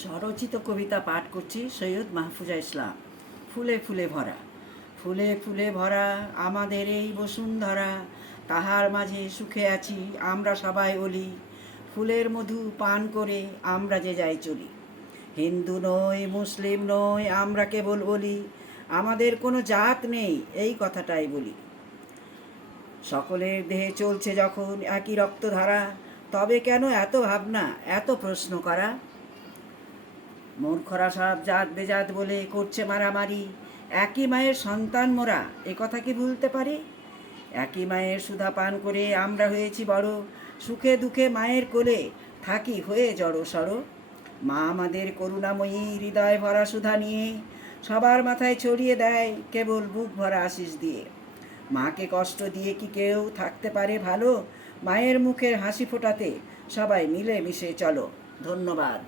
স্বরচিত কবিতা পাঠ করছি সৈয়দ মাহফুজা ইসলাম। ফুলে ফুলে ভরা, ফুলে ফুলে ভরা আমাদের এই বসুন্ধরা, তাহার মাঝে সুখে আছি আমরা সবাই অলি, ফুলের মধু পান করে আমরা যে যাই চলি। হিন্দু নই, মুসলিম নই, আমরা কেবল বলি আমাদের কোনো জাত নেই, এই কথাটাই বলি। সকলের দেহে চলছে যখন একই রক্তধারা, তবে কেন এত ভাবনা, এত প্রশ্ন করা? মূর্খরা সব জাত বেজাত বলে করছে মারামারি, একই মায়ের সন্তান মোরা, এ কথা কি ভুলতে পারি? একই মায়ের সুধা পান করে আমরা হয়েছি বড়, সুখে দুঃখে মায়ের কোলে থাকি হয়ে জড়ো সড়ো। মা আমাদের করুণাময়ী, হৃদয় ভরা সুধা নিয়ে সবার মাথায় ছড়িয়ে দেয় কেবল বুক ভরা আশিস দিয়ে। মাকে কষ্ট দিয়ে কি কেউ থাকতে পারে ভালো? মায়ের মুখের হাসি ফোটাতে সবাই মিলে মিশে চলো। ধন্যবাদ।